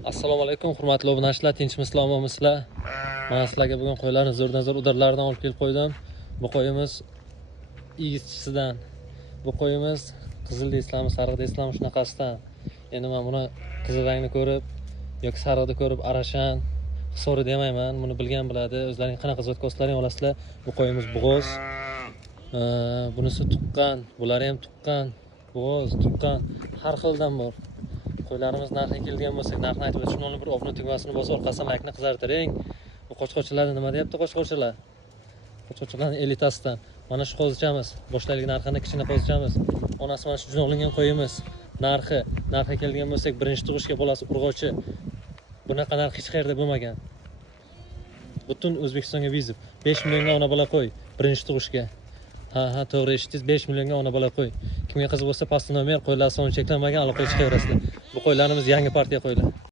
Assalomu alaykum, hurmatli obunachilar, tinchmisizlar, omonmisizlar? Mana sizlarga bugun qo'ylarni zo'rdan zo'r udarlardan olib kelib qo'ydim. Bu qo'yimiz igizchisidan. Bu qo'yimiz qizil deysizlarmi, sariq deysizlarmi, shunaqasidan. Endi men buni qizil rangni ko'rib yoki sariqni ko'rib arashan, hisori demayman. Buni bilgan biladi. O'zlaring qanaqa zotga o'zlaring olasizlar. Bu qo'yimiz bo'g'oz. Bunisi tuqqan, bular ham tuqqan, bo'g'oz, tuqqan, har xildan bor. Qo'ylarimiz narxiga kelgan bo'lsak, narxni aytib o'tishim o'rniga bir obuna tugmasini bosib, orqasidan laykni qizartiring. Bu qo'chqorchilarni nima deyapti qo'chqorchilar? Qo'chqorchilarning elitasidan. Mana shu qo'zichamiz. Boshlaylik narxini kichkina qo'zichamiz. Onasi mana shu junoqlangan qo'yimiz. Narxiga kelgan bo'lsak, birinchi tug'ishga bolasi urg'ochi. Bunaqa narx hech qayerda bo'lmagan. Butun O'zbekistonga vizib. 5 millionga ona bola qo'y birinchi tug'ishga. Ha, to'g'ri eshitdingiz, 5 millionga ona bola qo'y. Kimga qiziq bo'lsa, pastki nomer qo'ylar soni cheklanmagan, aloqa qilishga chiqaverasizlar. Bu qo'ylarimiz yangi partiya qo'ylar.